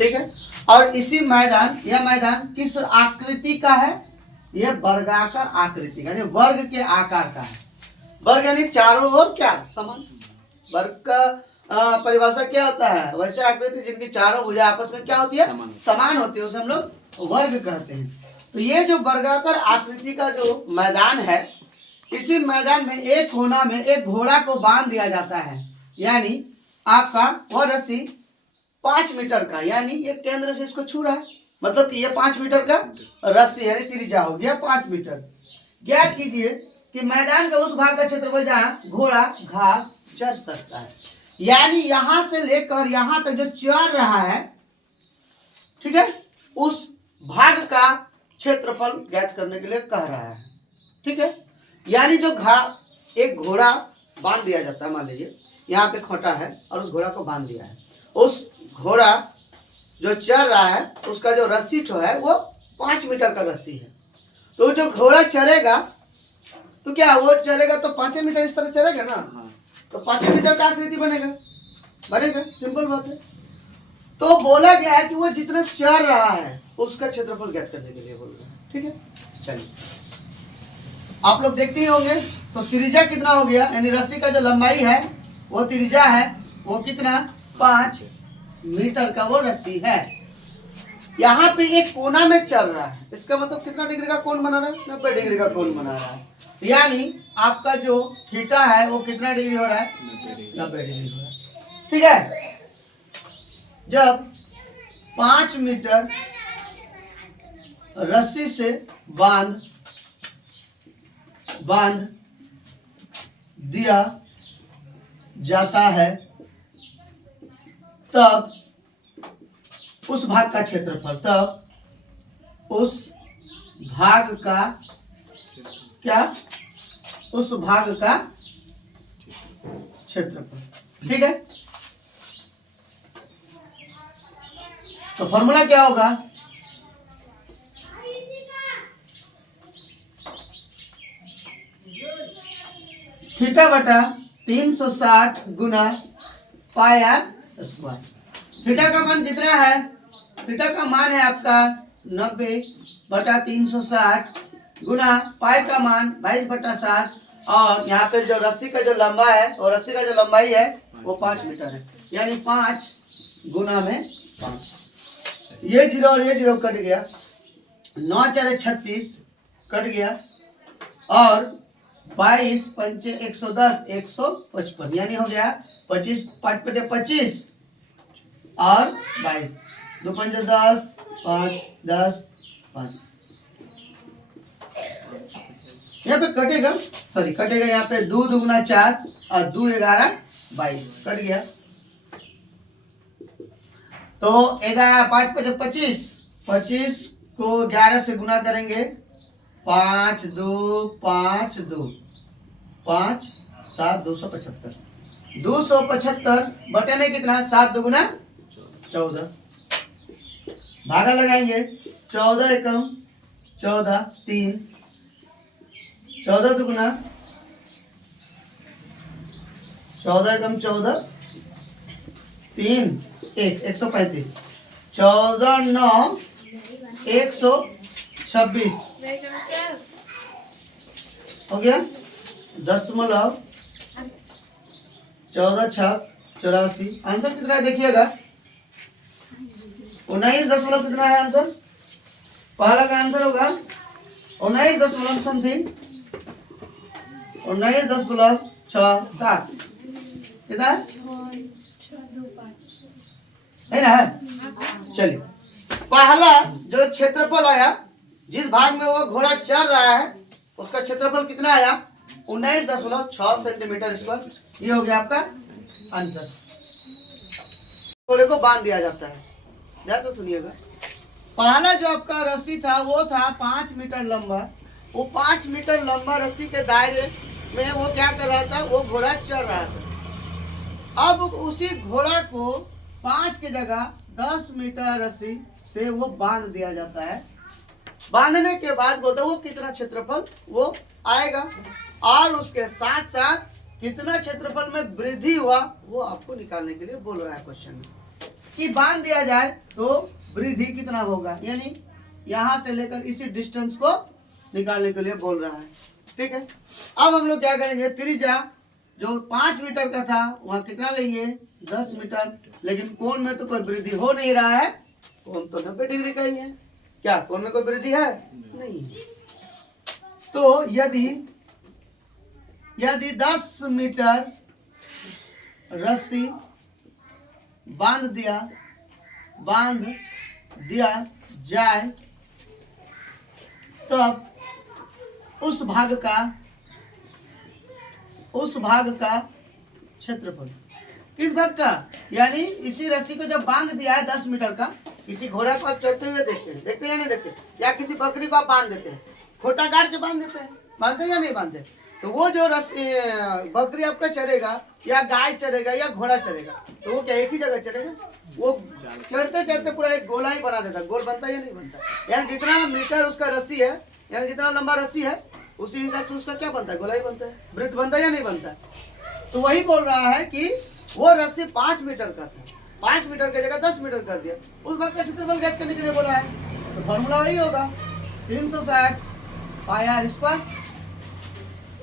ठीक है। और इसी मैदान, यह मैदान किस आकृति का है? यह वर्गाकार आकृति का, यानी वर्ग के आकार का है। वर्ग यानी चारों ओर क्या समान। वर्ग का परिभाषा क्या होता है? वैसे आकृति जिनकी चारों भुजा आपस में क्या होती है? समान होती है, उसे हम लोग वर्ग कहते हैं। तो ये जो वर्गाकार आकृति का जो मैदान है, इसी मैदान में एक कोना में एक घोड़ा को बांध दिया जाता है, यानी आपका वह रस्सी 5 मीटर का, यानी ये केंद्र से इसको छू रहा है, मतलब कि ये 5 मीटर का रस्सी है, त्रिज्या हो गया 5 मीटर। ज्ञात कीजिए कि मैदान का उस भाग का क्षेत्रफल जहाँ घोड़ा घास चर सकता है, यानी यहां से लेकर यहां तक जो चर रहा है, ठीक है, उस भाग का क्षेत्रफल ज्ञात करने के लिए कह रहा है। ठीक है, यानी जो एक घोड़ा बांध दिया जाता है, मान लीजिए यहाँ पे खोटा है और उस घोड़ा को बांध दिया है, उस घोड़ा जो चल रहा है उसका जो रस्सी जो है वो 5 मीटर का रस्सी है। तो जो घोड़ा चलेगा तो क्या वो चलेगा तो 5 मीटर इस तरह चलेगा ना, तो 5 मीटर का आकृति बनेगा, सिंपल बात है। तो बोला गया है कि वो जितना चल रहा है उसका क्षेत्रफल ज्ञात करने के लिए बोल रहा है। ठीक है, चलिए आप लोग देखते ही होंगे। तो त्रिज्या कितना हो गया, यानी रस्सी का जो लंबाई है वो त्रिज्या है, वो कितना 5 मीटर का वो रस्सी है। यहाँ पे एक कोना में चल रहा है, इसका मतलब कितना डिग्री का कोण बना रहा है? 90 डिग्री का कोण बना रहा है, यानी आपका जो थीटा है वो कितना डिग्री हो रहा है? 90 डिग्री हो रहा है। ठीक है, जब 5 मीटर रस्सी से बांध दिया जाता है तब उस भाग का क्षेत्रफल, तब उस भाग का क्या, उस भाग का क्षेत्रफल। ठीक है, तो फॉर्मूला क्या होगा? थीटा बटा 360 गुना पाई आर स्क्वायर। थीटा का मान कितना है? थीटा का मान है आपका 90 बटा 360 गुना पाई का मान 22/7, और यहाँ पे जो रस्सी का जो लंबा है और रस्सी का जो लंबाई है वो 5 मीटर है, यानी 5 गुना में 5। ये 0 और ये 0 कट गया, 9 4 36 कट गया, और 22 5 110 155, यानी हो गया 25 5 5 25 और 22 2 5 10 5 10 5। यहाँ पे कटेगा, सॉरी कटेगा, यहाँ पे 2 दूगुना 4 और 2 11 22 कट गया। तो 11 5 5 25, 25 को 11 से गुना करेंगे, 5 2 5 2 5 7 275, 275 बटे में कितना? 7 दूगुना 14, भागा लगाएंगे, 14 एकम 14 3, 14 दूगुना 14 एकम 14 3 1 135, 14 9 126 हो गया, 10.14 84। आंसर कितना है देखिएगा, 19 दशमलव कितना है आंसर? पहला का आंसर होगा 19 दशमलव समथिंग, 19 दशमलव 67 कितना है ना? चलिए, पहला जो क्षेत्रफल आया, जिस भाग में वो घोड़ा चल रहा है उसका क्षेत्रफल कितना आया? 19.6 सेंटीमीटर स्क्वायर। ये हो गया आपका आंसर। घोड़े को बांध दिया जाता है, ध्यान से सुनिएगा। पहला जो आपका रस्सी था वो था 5 मीटर लंबा, वो 5 मीटर लंबा रस्सी के दायरे में वो क्या कर रहा था? वो घोड़ा चल रहा था। अब उसी घोड़ा को 5 की जगह 10 मीटर रस्सी से वो बांध दिया जाता है। बांधने के बाद बोलते वो कितना क्षेत्रफल वो आएगा, और उसके साथ साथ कितना क्षेत्रफल में वृद्धि हुआ वो आपको निकालने के लिए बोल रहा है क्वेश्चन में। कि बांध दिया जाए तो वृद्धि कितना होगा, यानी यहां से लेकर इसी डिस्टेंस को निकालने के लिए बोल रहा है। ठीक है, अब हम लोग क्या करेंगे, त्रिज्या जो 5 मीटर का था वहां कितना लेंगे 10 मीटर, लेकिन कोण में तो कोई वृद्धि हो नहीं रहा है, कोण तो 90 डिग्री का ही है। क्या कोण में कोई वृद्धि है? नहीं। तो यदि 10 मीटर रस्सी बांध दिया जाए तब उस भाग का क्षेत्रफल, किस भाग का, यानी इसी रस्सी को जब बांध दिया है 10 मीटर का, किसी घोड़ा को आप चढ़ते हुए देखते हैं या नहीं देखते, या किसी बकरी को आप बांध देते हैं, खोटा गाड़ के बांध देते हैं, बांधते या नहीं बांधते, तो वो जो बकरी आपका चरेगा या गाय चरेगा या घोड़ा चरेगा, तो वो क्या एक ही जगह चरेगा, वो चढ़ते चढ़ते पूरा एक गोला ही बना देता, गोल बनता है या नहीं बनता, यानी जितना मीटर उसका रस्सी है, यानी जितना लंबा रस्सी है उसी हिसाब से उसका क्या बनता है, गोला ही बनता है, वृत्त बनता है या नहीं बनता। तो वही बोल रहा है कि वो रस्सी 5 मीटर का था, 5 मीटर की जगह 10 मीटर कर दिया, उस भाग का क्षेत्रफल ज्ञात करने के लिए बोला है, तो फॉर्मूला वही होगा 360 पाई आर स्क्वायर,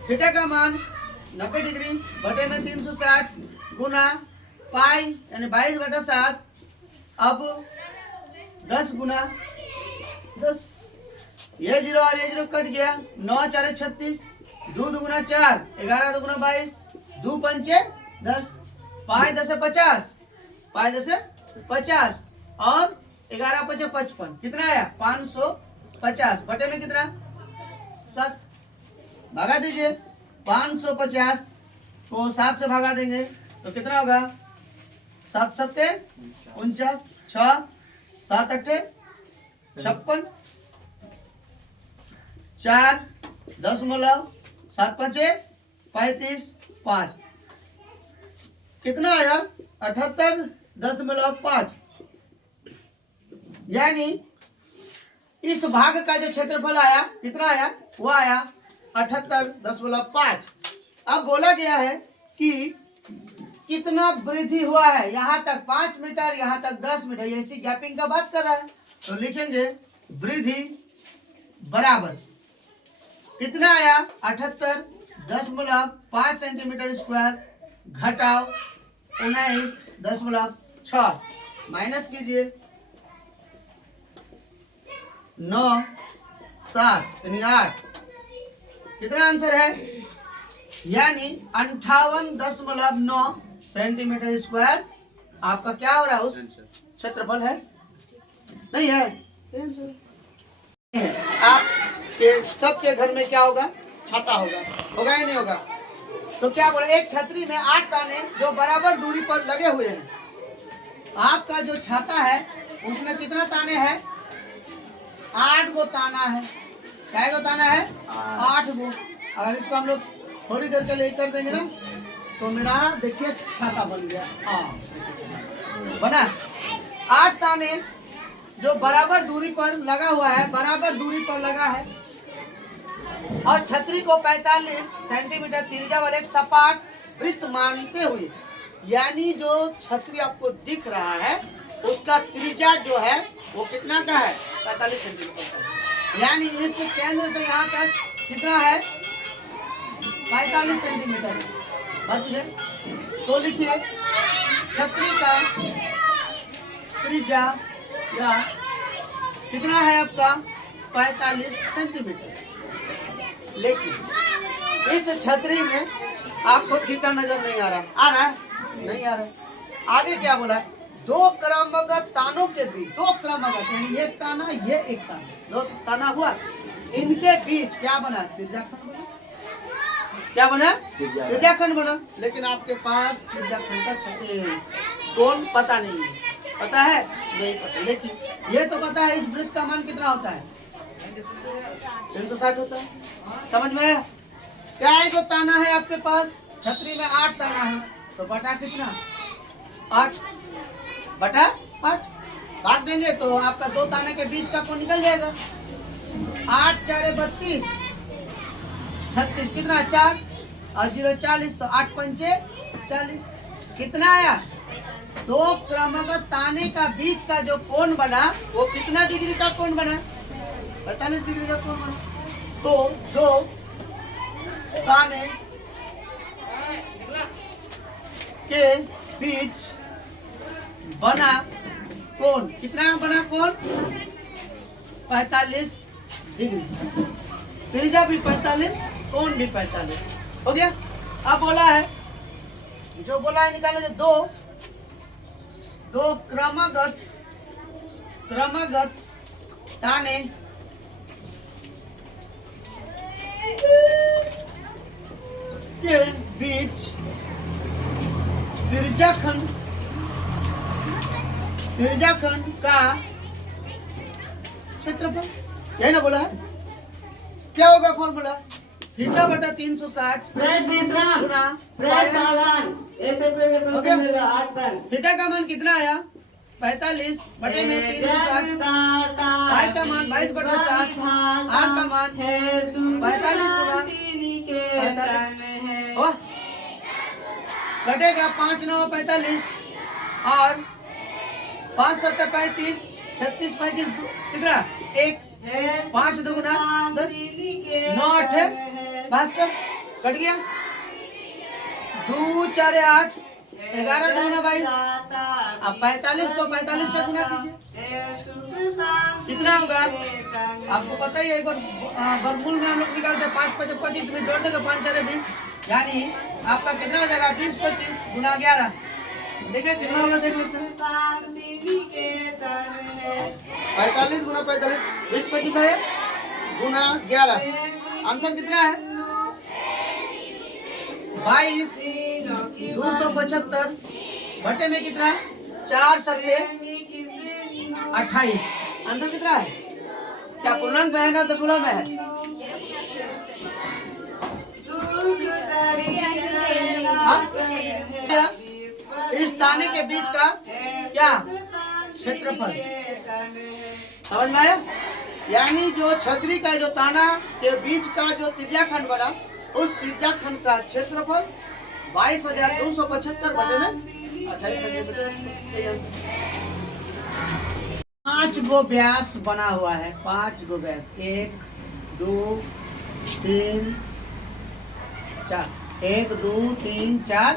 थीटा का मान 90 डिग्री बटे में 360 गुना पाई यानी 22/7, अब 10 गुना 10, ये 0 और ये 0 कट गया, 9 4 36, 2 दूना 4, 11 दूना 22, 2 पंचे 10, पाई 10 50, पाई 10 50 और 11 5 55, कितना आया 550 बटे में कितना 7, भागा दीजिए, 550 को 7 से भागा देंगे तो कितना होगा, 7 7 49, 6 7 8 56, 4 10.7 5 35 5, कितना आया 78.5, यानी इस भाग का जो क्षेत्रफल आया कितना आया, वो आया 78.5। अब बोला गया है कि कितना वृद्धि हुआ है, यहाँ तक 5 मीटर, यहाँ तक 10 मीटर, ये इसी गैपिंग का बात कर रहा है, तो लिखेंगे वृद्धि बराबर कितना आया 78.5 सेंटीमीटर स्क्वायर घटाव 19.6, माइनस कीजिए 9 7 यानी 8, कितना आंसर है, यानी 58.9 सेंटीमीटर स्क्वायर आपका क्या हो रहा है, उस क्षेत्रफल है, नहीं है, आपके सबके घर में क्या होगा, छाता होगा या नहीं होगा, तो क्या बोला, एक छतरी में 8 ताने जो बराबर दूरी पर लगे हुए हैं, आपका जो छाता है उसमें कितना ताने हैं, 8 गो ताना है, क्या गो ताना है 8 गो, अगर इसको हम लोग थोड़ी देर के लिए कर देंगे ना तो मेरा देखिए छाता बन गया, बना 8 ताने जो बराबर दूरी पर लगा हुआ है, बराबर दूरी पर लगा है, और छतरी को 45 सेंटीमीटर त्रिज्या वाले एक सपाट वृत्त मानते हुए, यानी जो छतरी आपको दिख रहा है उसका त्रिज्या जो है वो कितना का है 45 सेंटीमीटर का, यानी इस केंद्र से यहाँ तक कितना है 45 सेंटीमीटर, तो लिखिए छतरी का त्रिज्या या कितना है आपका 45 सेंटीमीटर, लेकिन इस छतरी में आपको थीटा नजर नहीं आ रहा है, नहीं आ रहा है, आगे क्या बोला है, 2 क्रमगत तानों के बीच, 2 क्रमगत यानी एक ताना ये एक ताना, 2 ताना हुआ, इनके बीच क्या बना, त्रिज्याखंड बना, क्या बना त्रिज्याखंड बना, लेकिन आपके पास त्रिज्याखंड का कोण पता नहीं है, पता है नहीं पता, लेकिन ये तो पता है इस वृत्त का मान कितना होता है 360 होता है, समझ में आया, क्या है जो ताना है आपके पास, छतरी में 8 ताना है, तो बटा कितना 8 बटा 8 काट देंगे तो आपका 2 ताने के बीच का कोण निकल जाएगा, 8 4 32 36, कितना 4 और 0 40, तो 8 पंचे 40, कितना आया दो क्रमगत ताने का बीच का जो कोण बना वो कितना डिग्री का कोण बना? 45 डिग्री का कोण बना। तो दो ताने के बीच बना कोण कितना बना? कोण 45 डिग्री। त्रिज्या भी 45, कोण भी 45। हो गया। अब बोला है, जो बोला है निकालो, दो क्रमगत ताने के बीच त्रिज्याखंड का क्षेत्रफल, यही ना बोला है? क्या होगा फॉर्मूला? थीटा बटा 360 गुना थीटा का मान कितना आया? 45 बटे में 360, पाई का मान 22 बटा 7, आर का मान 45 गुना 45 घटेगा 5 9 45 और 5 7 35 36 35 कितना? 1 5 2 गुना 10 9 8 72 कट गया। 2 4 8 11 2 गुना 22। अब 45 को 45 से गुना कीजिए, कितना होगा? आपको पता ही है, एक बार वर्गमूल में हम लोग निकालते हैं। 5 5 25 में जोड़ देगा 5 4 20, यानी आपका कितना हो जाएगा? 20 25 गुना 11। ठीक है, कितना होगा देख लेते हैं। 45 गुना 45 20 25 है गुना 11, आंसर कितना है? 22 275 बटे में कितना? 4 7 28। आंसर कितना है? क्या पूर्णांक में है ना दशमलव में है? इस ताने के बीच का क्या क्षेत्रफल? समझ में आया? यानी जो छतरी का जो ताना के बीच का जो त्रिज्याखंड बना, उस त्रिज्याखंड का क्षेत्रफल 22,275 बटे में 28 सेंटीमीटर। 5 गो व्यास बना हुआ है, 5 गो व्यास, 1 2 3 4, 1 2 3 4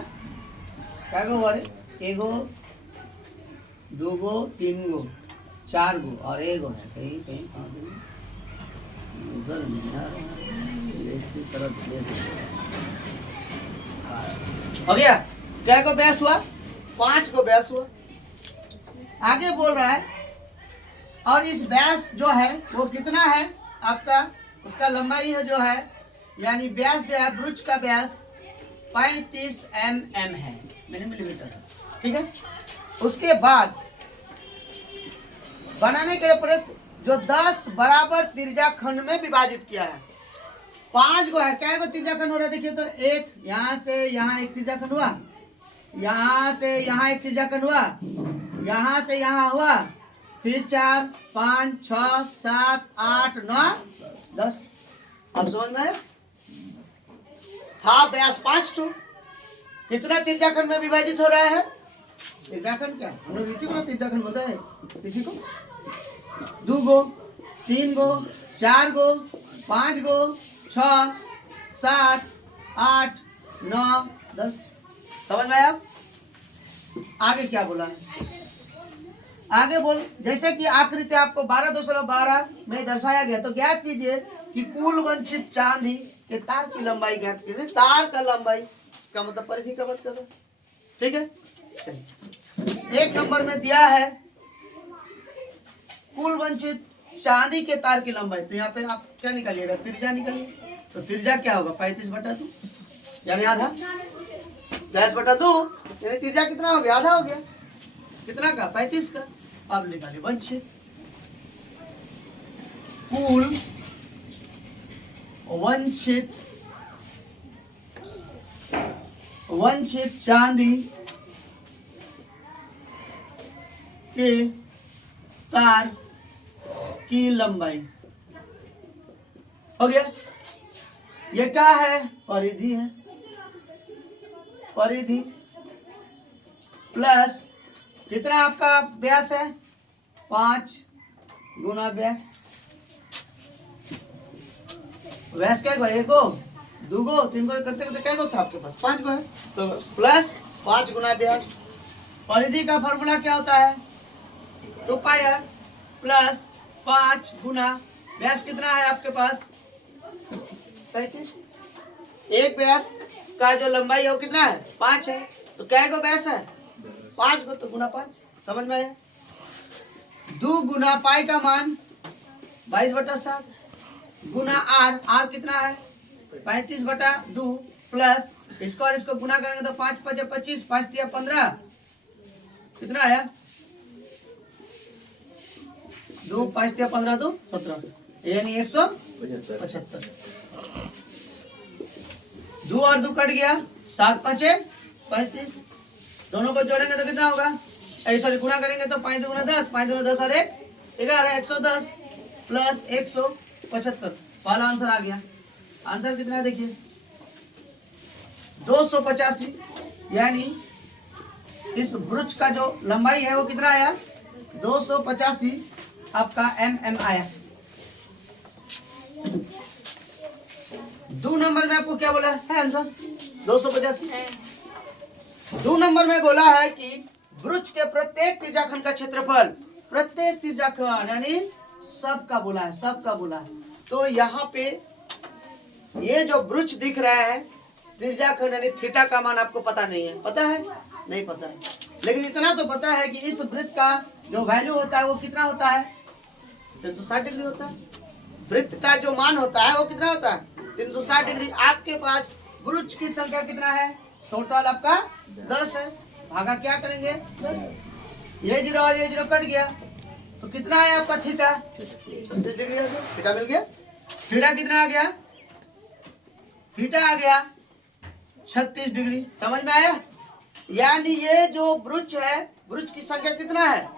क्या गो बारे? 1 गो 2 गो 3 गो 4 गो और 1 गो है। कहीं कहीं नजर नहीं आ रहा, इसी तरह हो गया। क्या को व्यास हुआ? 5 को व्यास हुआ। आगे बोल रहा है, और इस व्यास जो है वो कितना है आपका? उसका लंबाई है जो है, यानी व्यास जो है ब्रुच का व्यास 35 mm है, मिलीमीटर है। ठीक है। उसके बाद बनाने के प्रयुक्त जो 10 बराबर त्रिज्याखंड में विभाजित किया है। 5 गो है, क्या गो त्रिज्याखंड हो रहा है? देखिए तो, एक यहाँ से यहाँ एक त्रिज्याखंड हुआ, यहाँ से यहाँ एक त्रिज्याखंड हुआ, यहाँ से यहाँ हुआ, फिर 4 5 6 7 8 9 10। अब समझ में था व्यास 5 टू कितना त्रिज्याखंड में विभाजित हो रहा है? त्रिज्याखंड क्या हम लोग इसी को त्रिज्याखंड बोलते हैं। इसी को 2 गो 3 गो 4 गो 5 गो 6 7 8 9 10। समझ में आया? आगे क्या बोला है? आगे बोल, जैसे कि आकृति आपको 12.12 में दर्शाया गया, तो ज्ञात कीजिए कि कुल वंचित चांदी के तार की लंबाई ज्ञात कीजिए। तार का लंबाई, इसका मतलब परिधि का बात कर रहे। ठीक है, चलिए 1 नंबर में दिया है कुल वंचित चांदी के तार की लंबाई। तो यहाँ पे आप क्या निकालिएगा? त्रिज्या निकालिए। तो त्रिज्या क्या होगा? 35/2 यानी आधा, 10/2 यानी त्रिज्या कितना हो गया? आधा हो गया। कितना का? 35 का। अब निकालिए वंचित, कुल वंचित चांदी के तार की लंबाई हो गया। ये क्या है? परिधि है। परिधि प्लस कितना आपका व्यास है 5 गुना व्यास। व्यास क्या है, 1 गो 2 गो 3 गो करते करते क्या गो था आपके पास, 5 गो है, तो प्लस 5 गुना व्यास। परिधि का फॉर्मूला क्या होता है 2 पाई r प्लस 5 गुना व्यास। कितना है आपके पास 35। एक व्यास का जो लंबाई है वो कितना है 5 है, तो क्या गो व्यास है 5 गो, तो गुना 5। समझ में आया। 2 गुना पाई का मान 22/7 गुना r कितना है 35/2 प्लस इसको और इसको गुना करेंगे तो 5 5 25, 5 दिया 15, कितना आया 2 5 दिया 15 2 17, यानी 175। 2 और 2 कट गया, 7 5 35, दोनों को जोड़ेंगे तो कितना होगा, सॉरी गुना करेंगे तो 5 गुना 10, 5 गुना 10 और 1 11, 110 प्लस 175। पहला आंसर आ गया। आंसर कितना है देखिए 285, यानी इस वृक्ष का जो लंबाई है वो कितना आया 285 आपका mm आया। 2 नंबर में आपको क्या बोला है आंसर 285। 2 नंबर में बोला है कि वृक्ष के प्रत्येक त्रिज्याखंड का क्षेत्रफल, प्रत्येक त्रिज्याखंड यानी सबका बोला है, सबका बोला है। तो यहाँ पे ये जो वृक्ष दिख रहा है त्रिज्याखंड यानी थीटा का मान आपको पता नहीं है, पता है नहीं पता है, लेकिन इतना तो पता है कि इस वृत्त का जो वैल्यू होता है वो कितना होता है 360 डिग्री होता है। वृत्त का जो मान होता है वो कितना होता है 360 डिग्री। आपके पास वृक्ष की संख्या कितना है टोटल आपका 10 है, भागा क्या करेंगे 10, ये 0 और ये 0 कट गया, तो कितना है आपका थीटा 36 डिग्री आ गया। थीटा मिल गया। थीटा कितना आ गया, थीटा आ गया 36 डिग्री। समझ में आया। यानी ये जो वृक्ष है, वृक्ष की संख्या कितना है,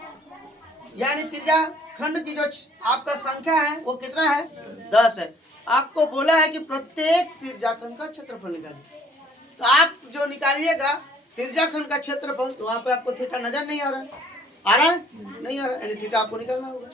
यानी त्रिज्याखंड की जो आपका संख्या है वो कितना है 10 है। आपको बोला है कि प्रत्येक त्रिज्याखंड का क्षेत्रफल निकालिए, तो आप जो निकालिएगा त्रिज्याखंड का क्षेत्रफल, तो वहां पे आपको थीटा नजर नहीं आ रहा है, आ रहा है नहीं आ रहा है, यानी थीटा आपको निकालना होगा।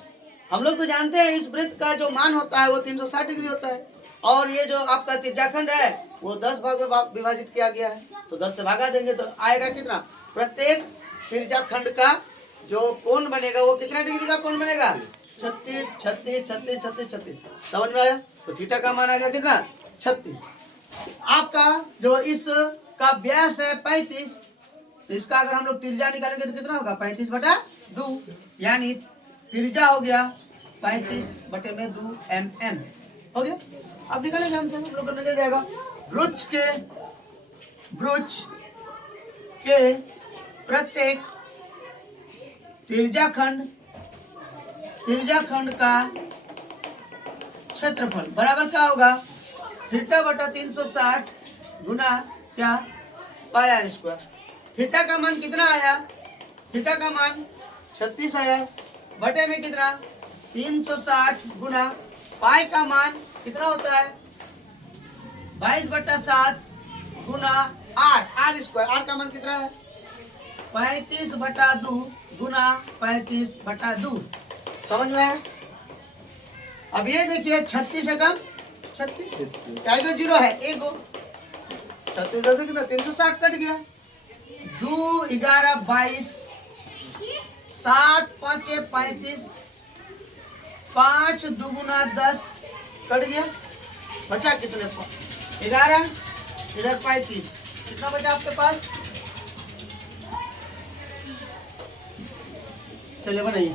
हम लोग तो जानते हैं इस वृत्त का जो मान होता है वो 360 डिग्री होता है, और ये जो आपका त्रिज्याखंड है वो 10 भाग में विभाजित किया गया है, तो 10 से भागा देंगे तो आएगा कितना, प्रत्येक त्रिज्याखंड का जो कोण बनेगा वो कितना डिग्री का कोण बनेगा 36 36 36 36 36। समझ में आया। तो थीटा का मान आ गया कितना 36। आपका जो इस का व्यास है 35, तो इसका अगर हम लोग त्रिज्या निकालेंगे तो कितना होगा 35/2, यानी त्रिज्या हो गया 35/2 mm हो गया। अब निकालेंगे हमसे, हम लोग को निकल जाएगा। वृक्ष के प्रत्येक त्रिज्याखंड का क्षेत्रफल बराबर क्या होगा θ/360 गुना क्या पाई r स्क्वायर। थीटा का मान कितना आया, थीटा का मान 36 आया, बटे में कितना 360 गुना पाई का मान कितना होता है 22/7 गुना r स्क्वायर। r का मान कितना है 35/2 गुना 35/2। समझ में है। अब ये देखिए 36 है कम 36 क्या 0 है 1 गो 36 10 कितना 360 कट गया, 2 11 22 7 5 35 5 2 10 कट गया, बचा कितने 11 इधर 35, कितना बचा आपके पास, चलिए बनाइए।